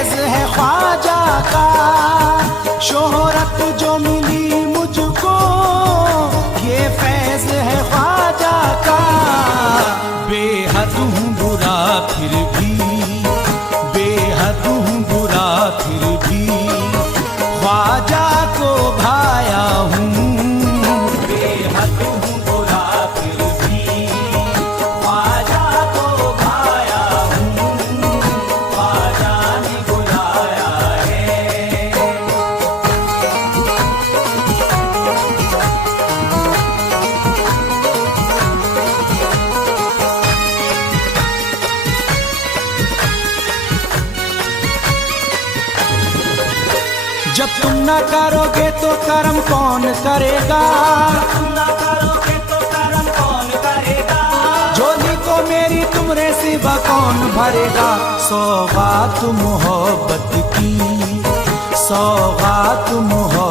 फैज है ख्वाजा का, शोहरत जो मिली मुझको ये फैज है ख्वाजा का। बेहद हूँ बुरा फिर भी, बेहद हूँ बुरा फिर भी ख्वाजा को भाया हूँ। बेहद हूँ बुरा फिर भी ख्वाजा को भाया हूँ, ख्वाजा ने बुलाया है। जब तुम ना करोगे तो कर्म कौन करेगा, तुम ना करोगे तो कर्म कौन करेगा। झोली को मेरी तुमरे सिवा कौन भरेगा। सौगात मोहब्बत की, सौगात मोहब्बत